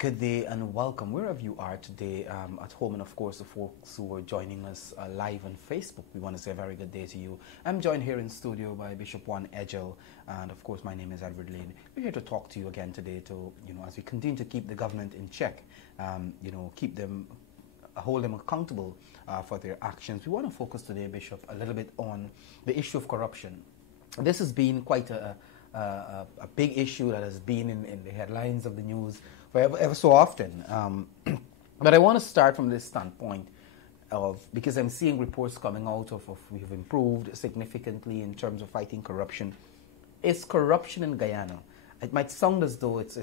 Good day and welcome wherever you are today, at home, and of course the folks who are joining us live on Facebook. We want to say a very good day to you. I'm joined here in studio by Bishop Juan Edghill, and of course my name is Edward Layne. We're here to talk to you again today to, as we continue to keep the government in check, keep them, hold them accountable for their actions. We want to focus today, Bishop, a little bit on the issue of corruption. This has been quite a big issue that has been in the headlines of the news for ever so often. But I want to start from this standpoint because I'm seeing reports coming out of we've improved significantly in terms of fighting corruption. Is corruption in Guyana? It might sound as though it's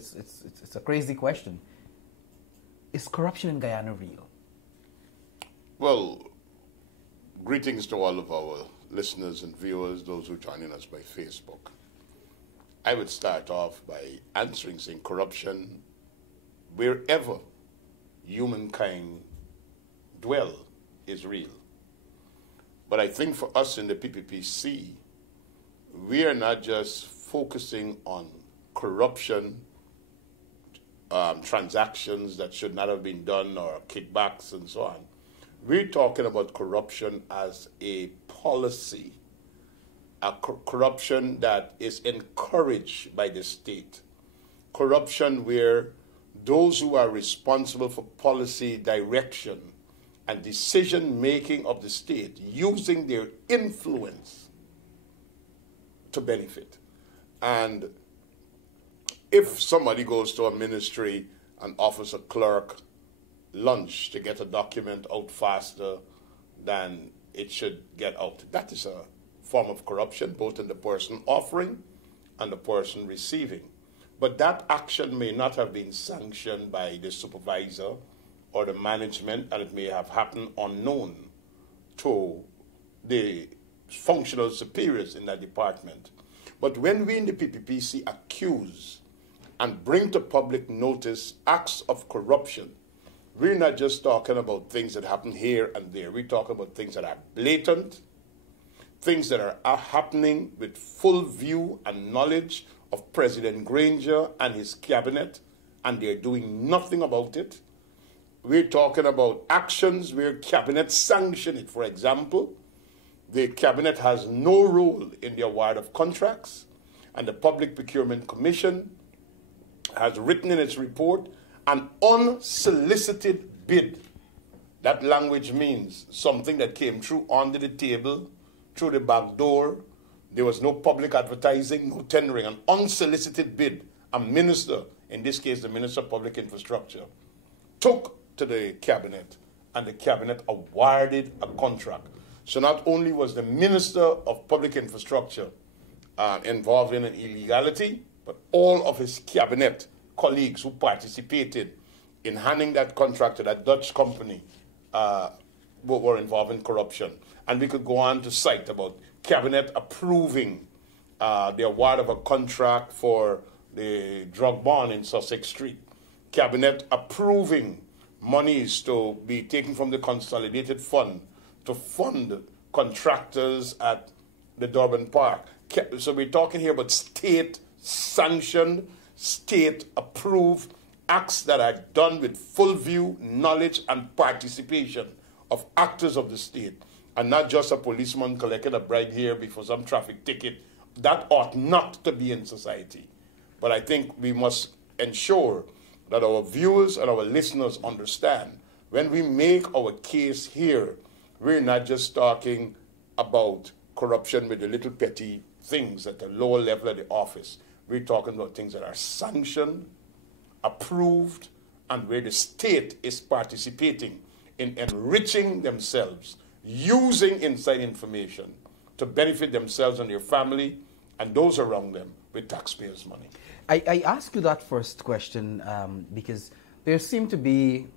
a crazy question. Is corruption in Guyana real? Well, greetings to all of our listeners and viewers, those who are joining us by Facebook. I would start off by answering saying corruption, wherever humankind dwell, is real. But I think for us in the PPPC, we are not just focusing on corruption, transactions that should not have been done, or kickbacks and so on. We're talking about corruption as a policy, a corruption that is encouraged by the state, corruption where those who are responsible for policy direction and decision-making of the state using their influence to benefit. And if somebody goes to a ministry and offers a clerk lunch to get a document out faster than it should get out, that is a form of corruption, both in the person offering and the person receiving. But that action may not have been sanctioned by the supervisor or the management, and it may have happened unknown to the functional superiors in that department. But when we in the PPPC accuse and bring to public notice acts of corruption, we're not just talking about things that happen here and there. We're talking about things that are blatant, things that are happening with full view and knowledge of President Granger and his cabinet, and they're doing nothing about it. We're talking about actions where cabinet sanction it. For example, the cabinet has no role in the award of contracts, and the Public Procurement Commission has written in its report an unsolicited bid. That language means something that came through under the table, through the back door. There was no public advertising, no tendering, an unsolicited bid. A minister, in this case the Minister of Public Infrastructure, took to the cabinet, and the cabinet awarded a contract. So not only was the Minister of Public Infrastructure involved in an illegality, but all of his cabinet colleagues who participated in handing that contract to that Dutch company were involved in corruption. And we could go on to cite about cabinet approving the award of a contract for the drug barn in Sussex Street, cabinet approving monies to be taken from the consolidated fund to fund contractors at the Durban Park. So we're talking here about state-sanctioned, state-approved acts that are done with full view, knowledge, and participation of actors of the state, and not just a policeman collecting a bribe here before some traffic ticket. That ought not to be in society. But I think we must ensure that our viewers and our listeners understand when we make our case here, we're not just talking about corruption with the little petty things at the lower level of the office. We're talking about things that are sanctioned, approved, and where the state is participating in enriching themselves, using inside information to benefit themselves and their family and those around them with taxpayers' money. I ask you that first question because there seemed to be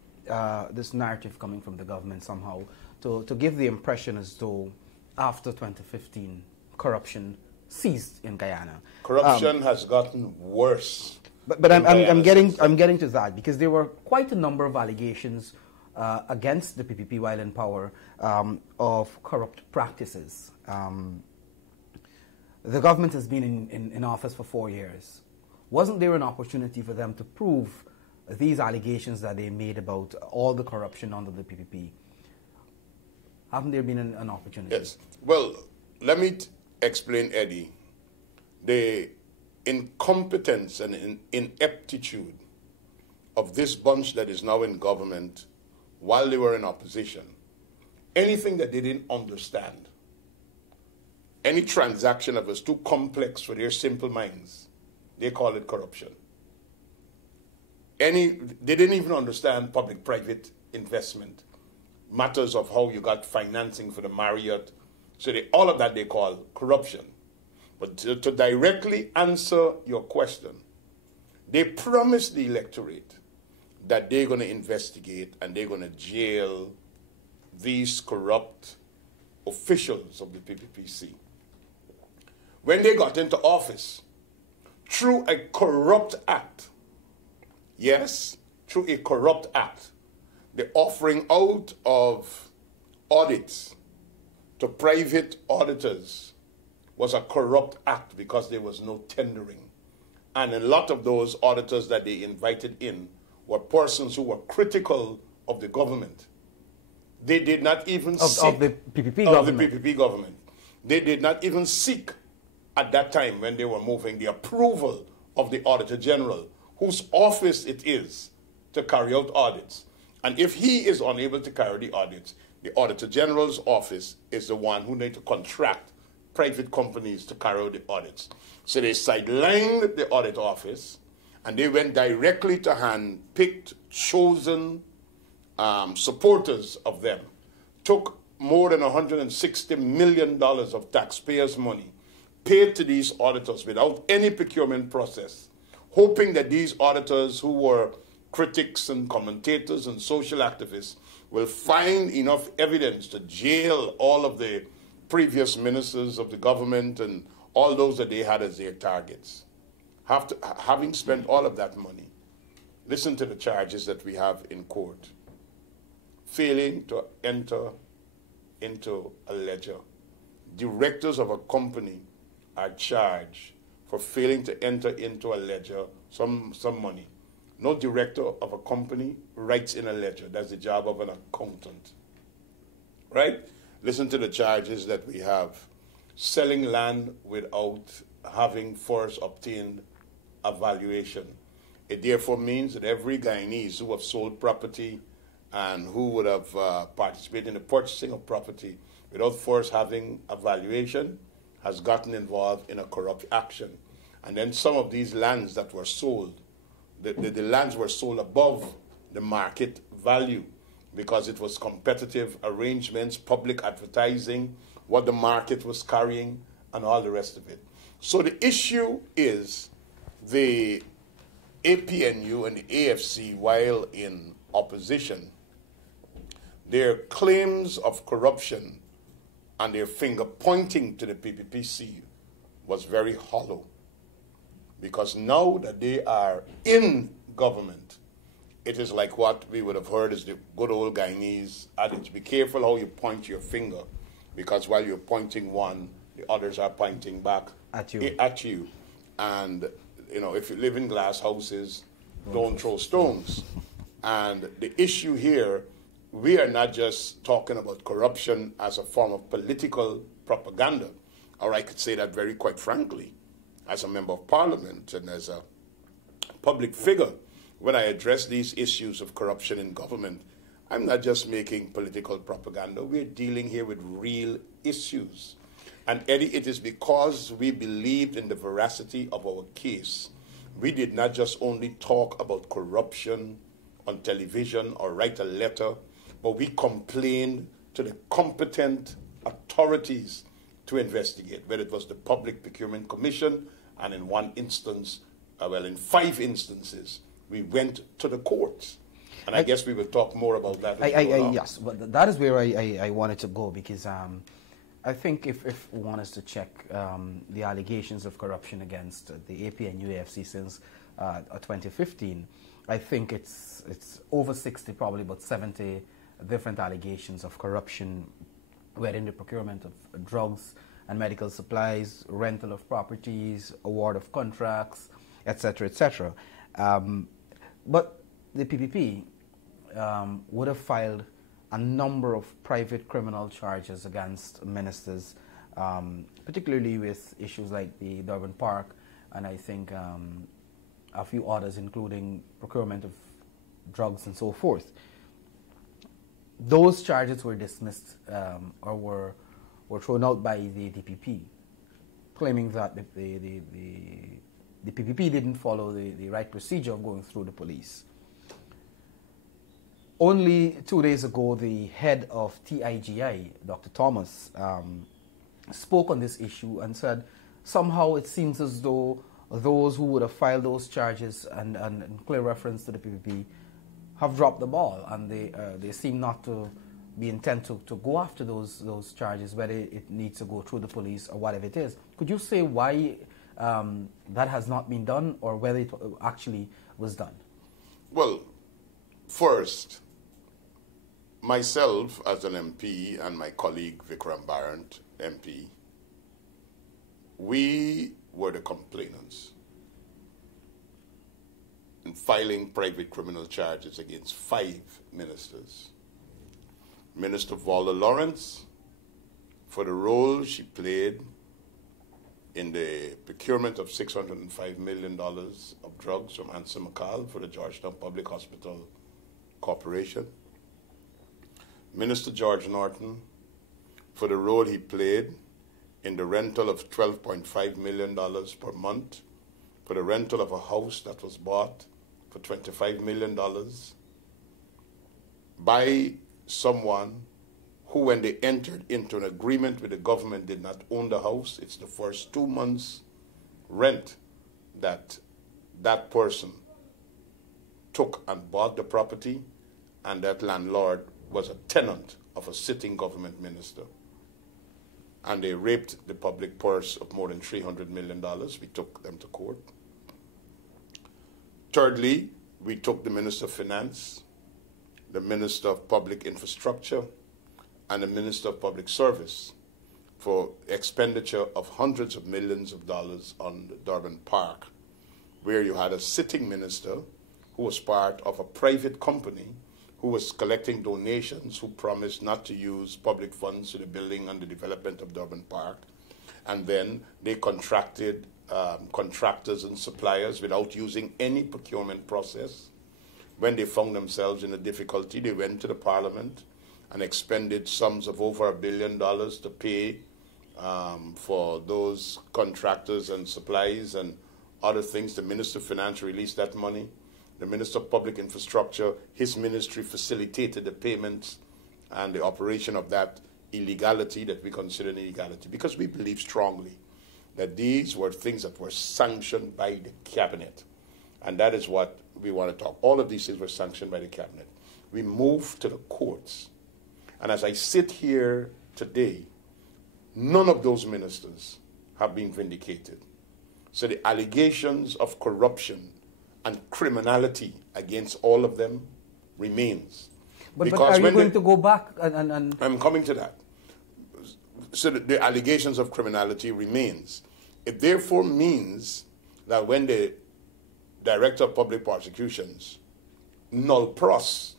this narrative coming from the government somehow to give the impression as though after 2015 corruption ceased in Guyana. Corruption has gotten worse. But I'm getting to that because there were quite a number of allegations against the PPP while in power of corrupt practices. The government has been in office for 4 years. Wasn't there an opportunity for them to prove these allegations that they made about all the corruption under the PPP, haven't there been an opportunity? Yes. Well, let me explain, Eddie. The incompetence and ineptitude of this bunch that is now in government while they were in opposition, anything that they didn't understand, any transaction that was too complex for their simple minds, they call it corruption. They didn't even understand public-private investment, matters of how you got financing for the Marriott. So all of that they call corruption. But to directly answer your question, they promised the electorate that they're going to investigate and they're going to jail these corrupt officials of the PPPC. When they got into office, through a corrupt act, yes, through a corrupt act, the offering out of audits to private auditors was a corrupt act because there was no tendering. And a lot of those auditors that they invited in were persons who were critical of the government. They did not even seek... Of the PPP government. Of the PPP government. They did not even seek, at that time when they were moving, the approval of the Auditor General, whose office it is to carry out audits. And if he is unable to carry the audits, the Auditor General's office is the one who needs to contract private companies to carry out the audits. So they sidelined the audit office, and they went directly to hand-picked, chosen supporters of them, took more than $160 million of taxpayers' money, paid to these auditors without any procurement process, hoping that these auditors who were critics and commentators and social activists will find enough evidence to jail all of the previous ministers of the government and all those that they had as their targets. Having spent all of that money, listen to the charges that we have in court. Failing to enter into a ledger. Directors of a company are charged for failing to enter into a ledger some money. No director of a company writes in a ledger. That's the job of an accountant. Right? Listen to the charges that we have. Selling land without having first obtained a valuation. It therefore means that every Guyanese who have sold property and who would have participated in the purchasing of property without first having a valuation has gotten involved in a corrupt action. And then some of these lands that were sold, the lands were sold above the market value because it was competitive arrangements, public advertising, what the market was carrying, and all the rest of it. So the issue is the APNU and the AFC, while in opposition, their claims of corruption and their finger pointing to the PPPC was very hollow. Because now that they are in government, it is like what we would have heard as the good old Guyanese adage, be careful how you point your finger, because while you're pointing one, the others are pointing back at you. And, you know, if you live in glass houses, don't throw stones. And the issue here, we are not just talking about corruption as a form of political propaganda, or I could say that very quite frankly, as a member of parliament and as a public figure, when I address these issues of corruption in government, I'm not just making political propaganda. We're dealing here with real issues. And Eddie, it is because we believed in the veracity of our case. We did not just only talk about corruption on television or write a letter, but we complained to the competent authorities to investigate, whether it was the Public Procurement Commission, and in one instance, in 5 instances, we went to the courts. And I guess we will talk more about that. Yes, but that is where I wanted to go, because I think if one is to check the allegations of corruption against the APNU AFC since 2015, I think it's over 60, probably about 70 different allegations of corruption, wherein the procurement of drugs and medical supplies, rental of properties, award of contracts, etc., etc. But the PPP would have filed a number of private criminal charges against ministers, particularly with issues like the Durban Park, and I think a few others, including procurement of drugs and so forth. Those charges were dismissed or were thrown out by the DPP, claiming that the PPP didn't follow the right procedure of going through the police. Only 2 days ago, the head of TIGI, Dr. Thomas, spoke on this issue and said somehow it seems as though those who would have filed those charges and clear reference to the PPP have dropped the ball, and they seem not to be intent to go after those charges, whether it needs to go through the police or whatever it is. Could you say why that has not been done, or whether it actually was done? Well, first, myself as an MP and my colleague Vikram Barant, MP, we were the complainants in filing private criminal charges against 5 ministers. Minister Valda Lawrence, for the role she played in the procurement of $605 million of drugs from Anson McCall for the Georgetown Public Hospital Corporation. Minister George Norton, for the role he played in the rental of $12.5 million per month, for the rental of a house that was bought for $25 million by someone who, when they entered into an agreement with the government, did not own the house. It's the first 2 months' rent that that person took and bought the property, and that landlord was a tenant of a sitting government minister. And they raped the public purse of more than $300 million. We took them to court. Thirdly, we took the Minister of Finance, the Minister of Public Infrastructure, and the Minister of Public Service for expenditure of hundreds of millions of dollars on the Durban Park, where you had a sitting minister who was part of a private company who was collecting donations, who promised not to use public funds to the building and the development of Durban Park. And then they contracted contractors and suppliers without using any procurement process. When they found themselves in a difficulty, they went to the Parliament and expended sums of over $1 billion to pay for those contractors and supplies and other things. The Minister of Finance released that money. The Minister of Public Infrastructure, his ministry facilitated the payments and the operation of that illegality that we consider an illegality, because we believe strongly that these were things that were sanctioned by the cabinet. And that is what we want to talk. All of these things were sanctioned by the cabinet. We moved to the courts. And as I sit here today, none of those ministers have been vindicated. So the allegations of corruption and criminality against all of them remains. But are you going to go back and... I'm coming to that. So the allegations of criminality remains. It therefore means that when the Director of Public Prosecutions null pros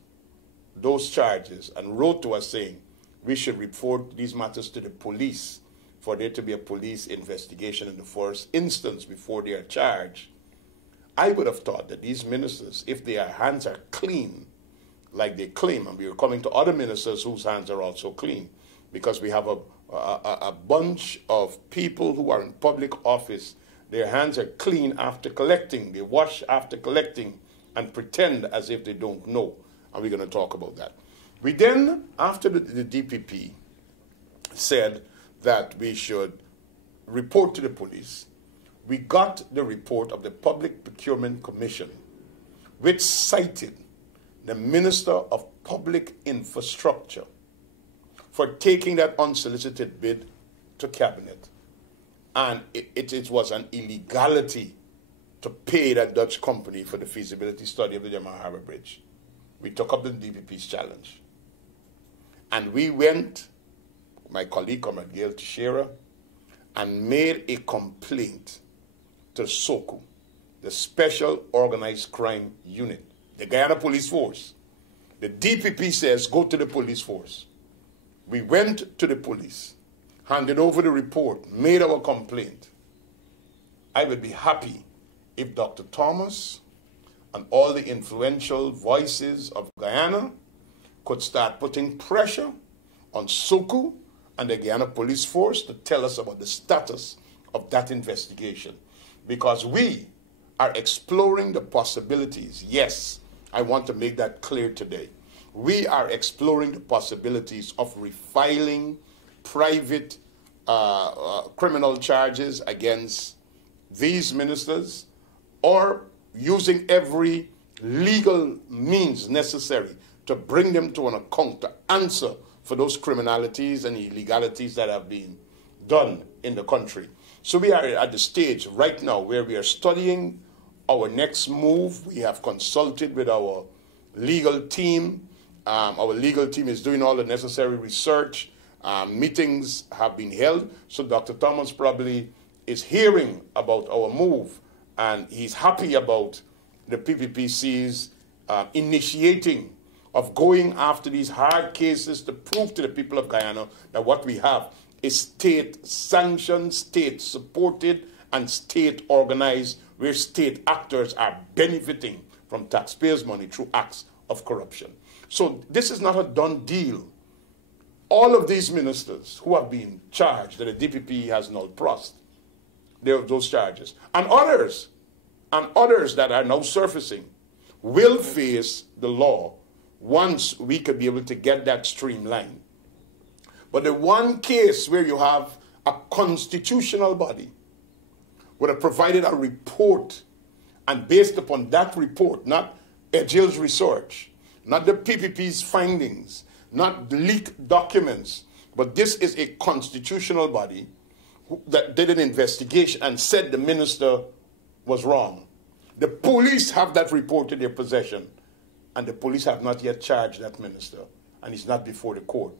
those charges and wrote to us saying we should report these matters to the police for there to be a police investigation in the first instance before they are charged, I would have thought that these ministers, if their hands are clean, like they claim, and we are coming to other ministers whose hands are also clean, because we have a bunch of people who are in public office, their hands are clean after collecting, they wash after collecting and pretend as if they don't know, and we're going to talk about that. We then, after the DPP said that we should report to the police, we got the report of the Public Procurement Commission, which cited the Minister of Public Infrastructure for taking that unsolicited bid to cabinet. And it was an illegality to pay that Dutch company for the feasibility study of the German Harbour Bridge. We took up the DPP's challenge. And we went, my colleague Comrade Gail Teixeira, and made a complaint to SOCU, the Special Organized Crime Unit, the Guyana Police Force. The DPP says, go to the police force. We went to the police, handed over the report, made our complaint. I would be happy if Dr. Thomas and all the influential voices of Guyana could start putting pressure on SOCU and the Guyana Police Force to tell us about the status of that investigation. Because we are exploring the possibilities. Yes, I want to make that clear today. We are exploring the possibilities of refiling private criminal charges against these ministers, or using every legal means necessary to bring them to an account to answer for those criminalities and illegalities that have been done in the country. So we are at the stage right now where we are studying our next move. We have consulted with our legal team. Our legal team is doing all the necessary research. Meetings have been held. So Dr. Thomas probably is hearing about our move, and he's happy about the PPPC's initiating of going after these hard cases to prove to the people of Guyana that what we have is state-sanctioned, state-supported, and state-organized, where state actors are benefiting from taxpayers' money through acts of corruption. So this is not a done deal. All of these ministers who have been charged that the DPP has not pressed those charges, and others that are now surfacing, will face the law once we could be able to get that streamlined. But the one case where you have a constitutional body would have provided a report, and based upon that report, not Edghill's research, not the PPP's findings, not leaked documents, but this is a constitutional body that did an investigation and said the minister was wrong. The police have that report in their possession, and the police have not yet charged that minister, and he's not before the court.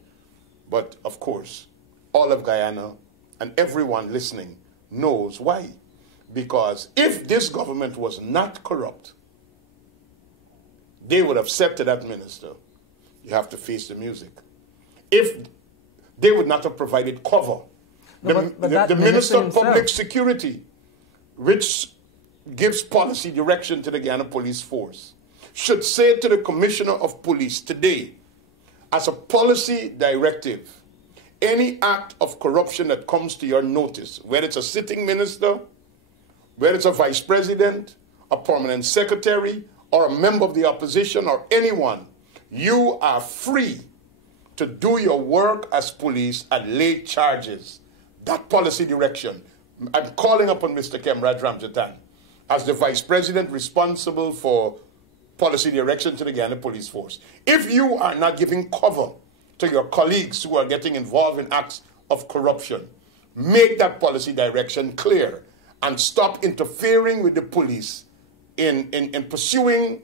But, of course, all of Guyana and everyone listening knows why. Because if this government was not corrupt, they would have said to that minister, you have to face the music. If they would not have provided cover. No, the Minister of Public Security, which gives policy direction to the Guyana Police Force, should say to the Commissioner of Police today, as a policy directive, any act of corruption that comes to your notice, whether it's a sitting minister, whether it's a vice president, a permanent secretary, or a member of the opposition, or anyone, you are free to do your work as police and lay charges. That policy direction. I'm calling upon Mr. Kemraj Ramjatan as the vice president responsible for policy direction to the Guyana Police Force. If you are not giving cover to your colleagues who are getting involved in acts of corruption, make that policy direction clear and stop interfering with the police in pursuing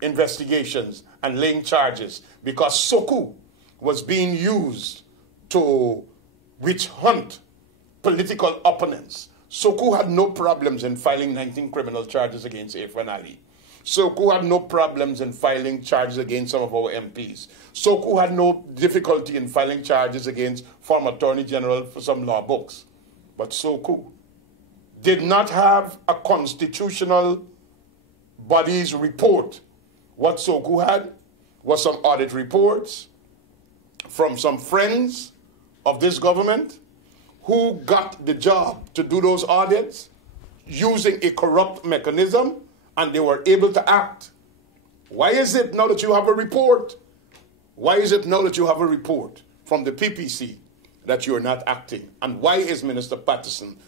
investigations and laying charges, because SOCU was being used to witch hunt political opponents. SOCU had no problems in filing 19 criminal charges against Irfan Ali. SOCU had no problems in filing charges against some of our MPs. SOCU had no difficulty in filing charges against former Attorney General for some law books. But SOCU did not have a constitutional body's report. What SOCU had was some audit reports from some friends of this government who got the job to do those audits using a corrupt mechanism, and they were able to act. Why is it now that you have a report? Why is it now that you have a report from the PPC that you are not acting? And why is Minister Patterson,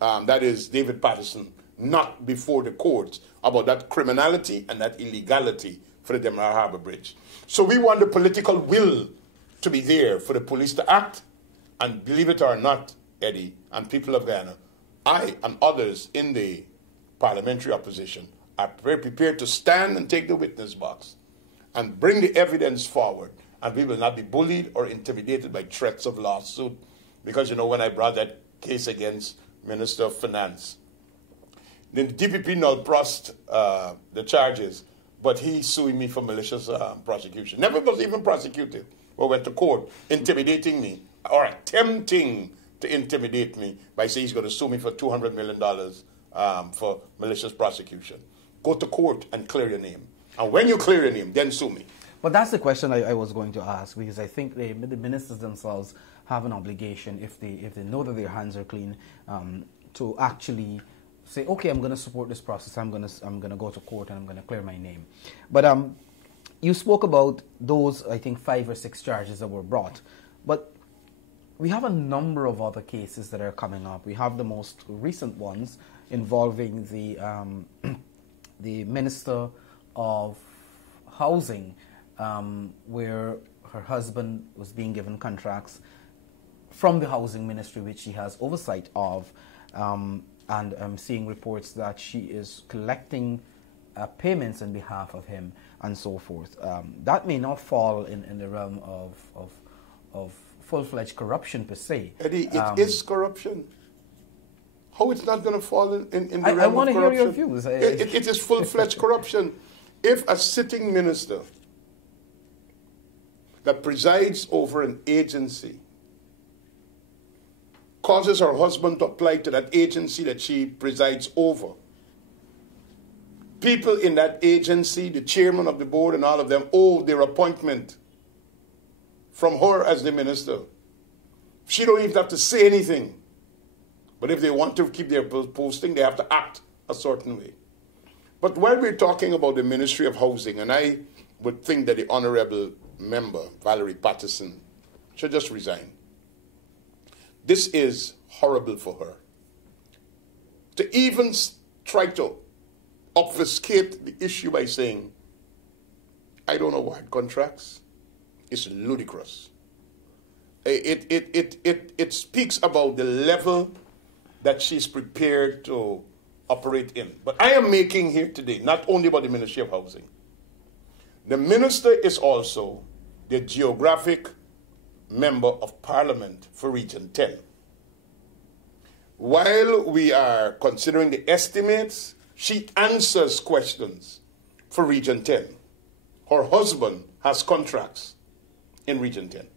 that is David Patterson, not before the courts about that criminality and that illegality for the Demerara Harbour Bridge? So we want the political will to be there for the police to act, and believe it or not, Eddie, and people of Guyana, I and others in the parliamentary opposition are very prepared to stand and take the witness box and bring the evidence forward, and we will not be bullied or intimidated by threats of lawsuit. Because, you know, when I brought that case against Minister of Finance, the DPP null pressed the charges, but he's suing me for malicious prosecution. Never was even prosecuted or went to court, intimidating me or attempting to intimidate me by saying he's going to sue me for $200 million for malicious prosecution. Go to court and clear your name. And when you clear your name, then sue me. But that's the question I was going to ask, because I think the ministers themselves have an obligation, if they know that their hands are clean, to actually say, okay, I'm going to support this process. I'm going to go to court and I'm going to clear my name. But you spoke about those, I think, 5 or 6 charges that were brought. But we have a number of other cases that are coming up. We have the most recent ones involving the Minister of Housing, where her husband was being given contracts from the Housing Ministry, which she has oversight of, and I'm seeing reports that she is collecting payments on behalf of him and so forth. That may not fall in the realm of full-fledged corruption per se. Eddie, it is corruption. How it's not going to fall in the realm of corruption? I want to hear your views. It is full-fledged corruption. If a sitting minister that presides over an agency causes her husband to apply to that agency that she presides over, people in that agency, the chairman of the board and all of them, owe their appointment from her as the minister. She don't even have to say anything. But if they want to keep their posting, they have to act a certain way. But while we're talking about the Ministry of Housing, and I would think that the honorable member, Valerie Patterson, should just resign. This is horrible for her. To even try to obfuscate the issue by saying, I don't award contracts, is ludicrous. It speaks about the level that she's prepared to operate in. But I am making here today not only about the Ministry of Housing. The minister is also the geographic member of Parliament for Region 10. While we are considering the estimates, she answers questions for Region 10. Her husband has contracts in Region 10.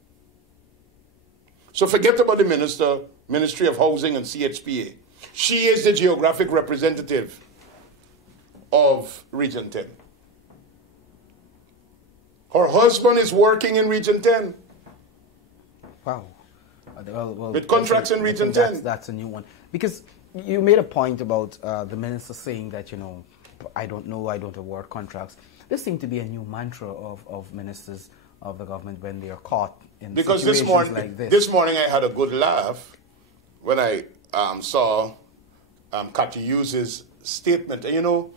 So forget about the Ministry of Housing and CHPA. She is the geographic representative of Region 10. Her husband is working in Region 10. Wow. Well, with contracts in Region 10. That's a new one. Because you made a point about the minister saying that, I don't award contracts. This seems to be a new mantra of ministers of the government when they are caught in situations like this. This morning I had a good laugh when I saw Cathy Hughes' statement. And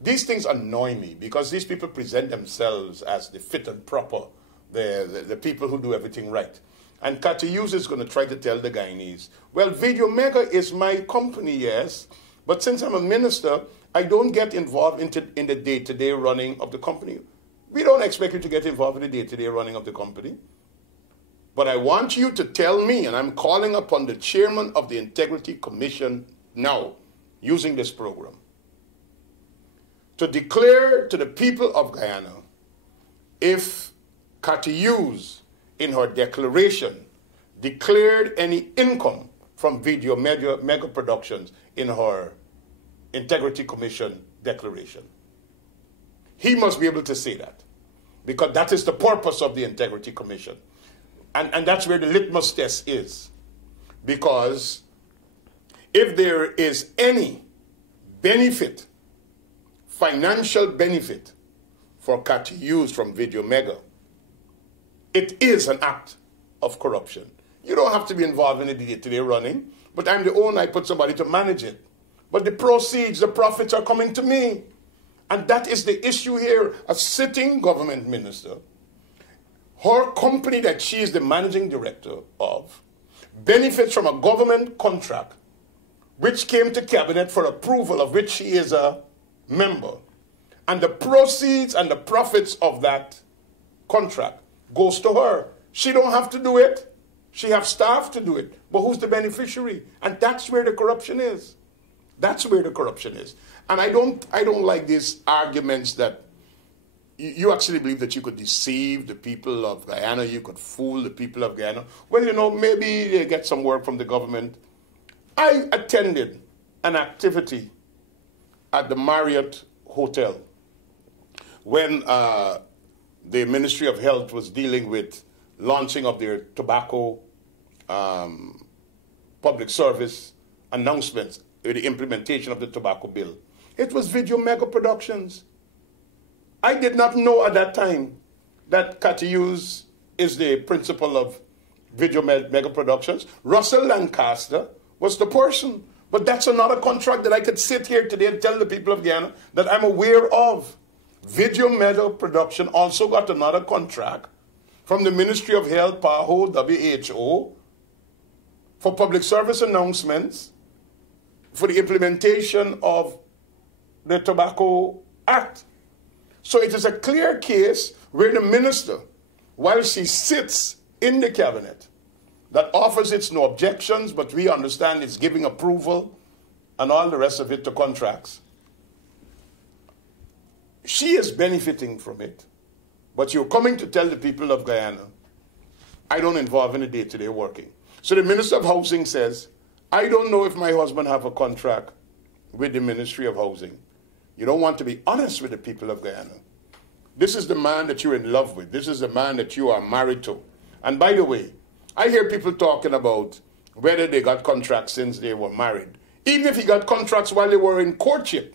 these things annoy me because these people present themselves as the fit and proper, the people who do everything right. And Cathy Hughes is going to try to tell the Guyanese, well, Video Mega is my company, yes, but since I'm a minister, I don't get involved in the day-to-day running of the company. We don't expect you to get involved in the day-to-day running of the company. But I want you to tell me, and I'm calling upon the chairman of the Integrity Commission now, using this program, to declare to the people of Guyana if Cathy Hughes, in her declaration, declared any income from Video Mega Productions in her Integrity Commission declaration. He must be able to say that, because that is the purpose of the Integrity Commission. And that's where the litmus test is. Because if there is any benefit, financial benefit for Cathy Hughes from Video Mega, it is an act of corruption. You don't have to be involved in the day-to-day running, but I'm the owner, I put somebody to manage it. But the proceeds, the profits are coming to me. And that is the issue here. A sitting government minister, her company that she is the managing director of, benefits from a government contract which came to cabinet for approval, of which she is a member. And the proceeds and the profits of that contract goes to her. She don't have to do it. She has staff to do it. But who's the beneficiary? And that's where the corruption is. That's where the corruption is. And I don't like these arguments that you actually believe that you could deceive the people of Guyana, you could fool the people of Guyana. Well, you know, maybe they get some work from the government. I attended an activity at the Marriott Hotel when the Ministry of Health was dealing with launching of their tobacco public service announcements with the implementation of the tobacco bill. It was Video Mega Productions. I did not know at that time that Cathy Hughes is the principal of Video Mega Productions. Russell Lancaster was the person. But that's another contract that I could sit here today and tell the people of Guyana that I'm aware of. Video Mega Production also got another contract from the Ministry of Health, PAHO, WHO, for public service announcements for the implementation of the Tobacco Act. So it is a clear case where the minister, while she sits in the cabinet, that offers its no objections, but we understand it's giving approval and all the rest of it to contracts. She is benefiting from it, but you're coming to tell the people of Guyana, I don't involve in the day-to-day working. So the Minister of Housing says, I don't know if my husband have a contract with the Ministry of Housing. You don't want to be honest with the people of Guyana. This is the man that you're in love with. This is the man that you are married to. And by the way, I hear people talking about whether they got contracts since they were married. Even if he got contracts while they were in courtship,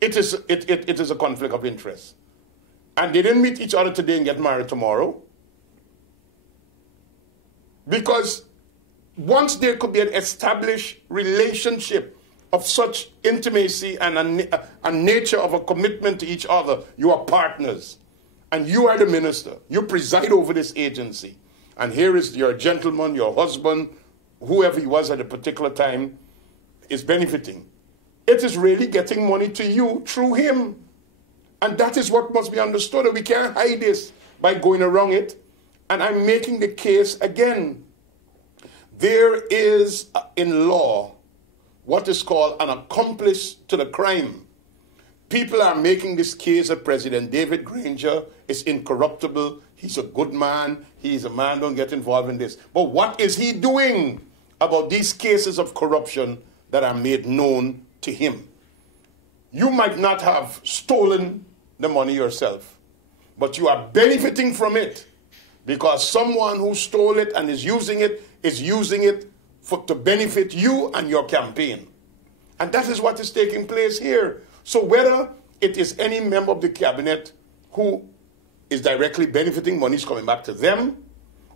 it is a conflict of interest. And they didn't meet each other today and get married tomorrow. Because once there could be an established relationship of such intimacy and a nature of a commitment to each other, you are partners. And you are the minister. You preside over this agency. And here is your gentleman, your husband, whoever he was at a particular time, is benefiting. It is really getting money to you through him. And that is what must be understood. And we can't hide this by going around it. And I'm making the case again. There is in law what is called an accomplice to the crime. People are making this case that President David Granger is incorruptible. He's a good man. He's a man, don't get involved in this. But what is he doing about these cases of corruption that are made known to him? You might not have stolen the money yourself, but you are benefiting from it because someone who stole it and is using it to benefit you and your campaign. And that is what is taking place here. So whether it is any member of the cabinet who is directly benefiting, money is coming back to them,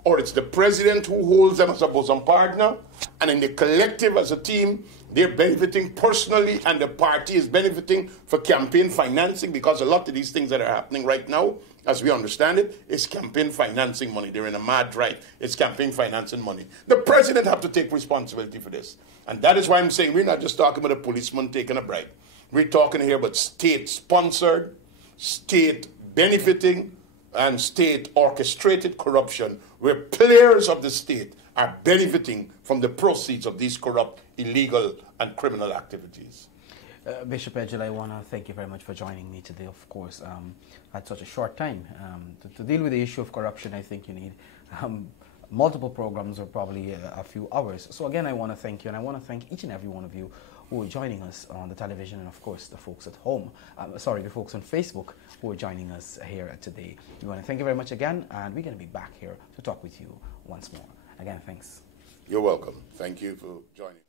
or it's the president who holds them as a bosom partner, and in the collective as a team, they're benefiting personally, and the party is benefiting for campaign financing, because a lot of these things that are happening right now, as we understand it, is campaign financing money. They're in a mad drive. It's campaign financing money. The president has to take responsibility for this. And that is why I'm saying we're not just talking about a policeman taking a bribe. We're talking here about state-sponsored, state-benefiting, and state-orchestrated corruption, where players of the state are benefiting from the proceeds of these corrupt, illegal, and criminal activities. Bishop Edghill, I want to thank you very much for joining me today, of course. At such a short time. To deal with the issue of corruption, I think you need multiple programs or probably a few hours. So again, I want to thank you, and I want to thank each and every one of you who are joining us on the television, and of course the folks at home, the folks on Facebook who are joining us here today. We want to thank you very much again, and we're going to be back here to talk with you once more. Again, thanks. You're welcome. Thank you for joining.